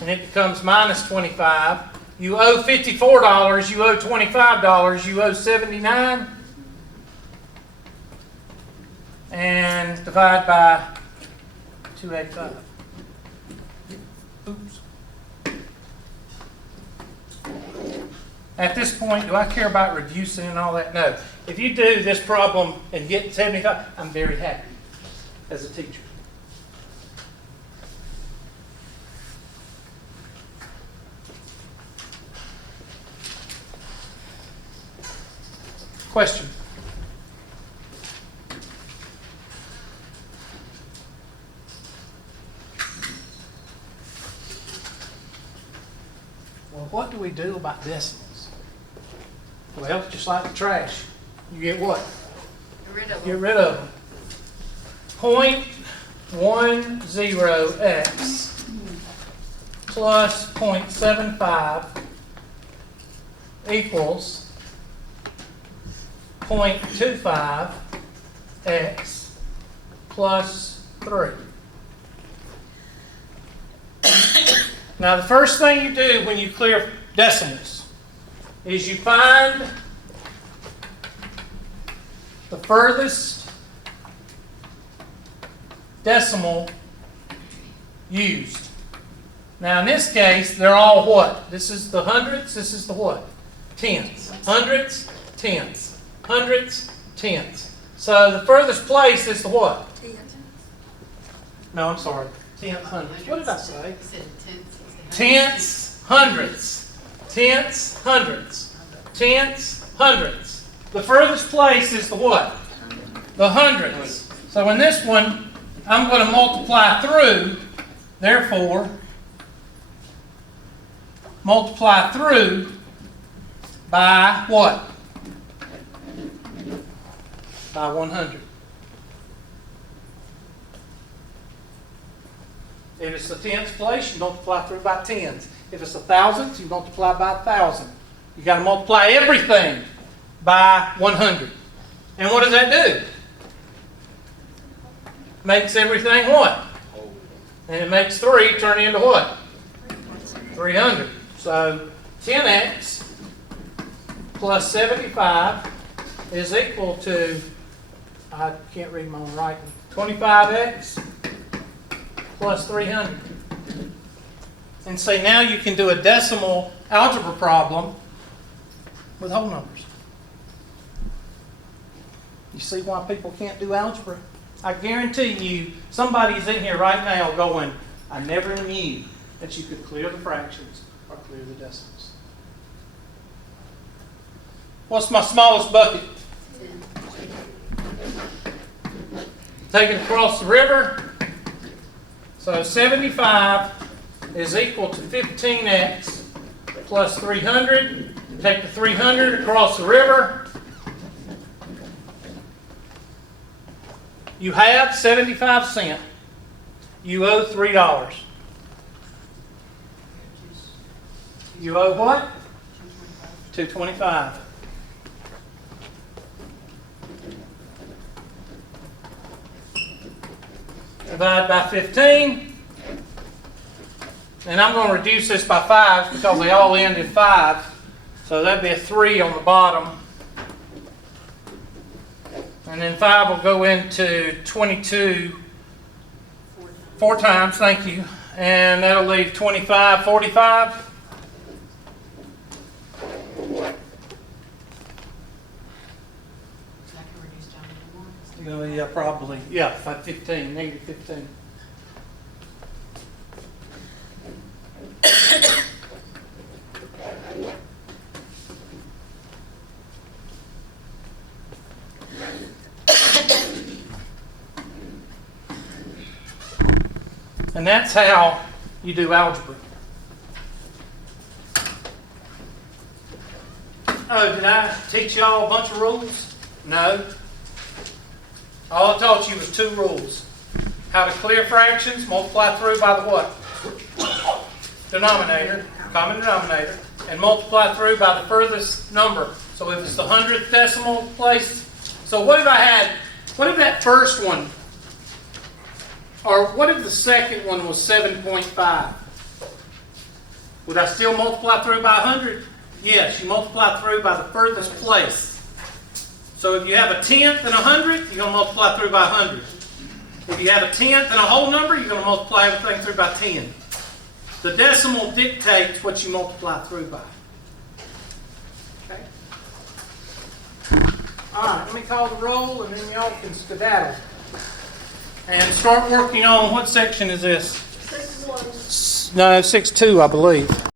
and it becomes minus 25. You owe $54, you owe $25, you owe 79, and divide by 285. Oops. At this point, do I care about reducing and all that? No. If you do this problem and get 75, I'm very happy as a teacher. Question? Well, what do we do about decimals? Well, just like the trash. You get what? Get rid of them. 0.10x plus 0.75 equals 0.25x plus 3. Now, the first thing you do when you clear decimals is you find the furthest decimal used. Now, in this case, they're all what? This is the hundreds, this is the what? Tenths. Hundreds, tenths. Hundreds, tenths. So the furthest place is the what? No, I'm sorry. Tenths, hundreds. What did I say? Tenths, hundreds. Tenths, hundreds. Tenths, hundreds. The furthest place is the what? The hundreds. So in this one, I'm going to multiply through, therefore, multiply through by what? By 100. If it's the tenths place, you multiply through by tens. If it's the thousandths, you multiply by 1,000. You got to multiply everything by 100. And what does that do? Makes everything what? And it makes 3 turn into what? 300. So 10x plus 75 is equal to, I can't read my own writing, 25x plus 300. And say now you can do a decimal algebra problem with whole numbers. You see why people can't do algebra? I guarantee you somebody's in here right now going, I never knew that you could clear the fractions or clear the decimals. What's my smallest bucket? 10. Take it across the river. So 75 is equal to 15x plus 300. Take the 300 across the river. You have 75 cents. You owe $3. You owe what? $2.25. Divide by 15. And I'm going to reduce this by 5 because they all end in 5. So that'd be a 3 on the bottom. And then 5 will go into 22 4 times, thank you. And that'll leave 25, 45. Yeah, probably. Yeah, 15, negative 15. And that's how you do algebra. Oh, did I teach y'all a bunch of rules? No. All I taught you was 2 rules. How to clear fractions, multiply through by the what? Denominator, common denominator, and multiply through by the furthest number. So if it's the 100th decimal place, so what if I had, what if that first one, or what if the second one was 7.5? Would I still multiply through by 100? Yes, you multiply through by the furthest place. So if you have a tenth and 100, you're going to multiply through by 100. If you have a tenth and a whole number, you're going to multiply everything through by 10. The decimal dictates what you multiply through by. Okay? All right, let me call the roll, and then y'all can skedaddle. And start working on, what section is this? 6-1. No, 6-2, I believe.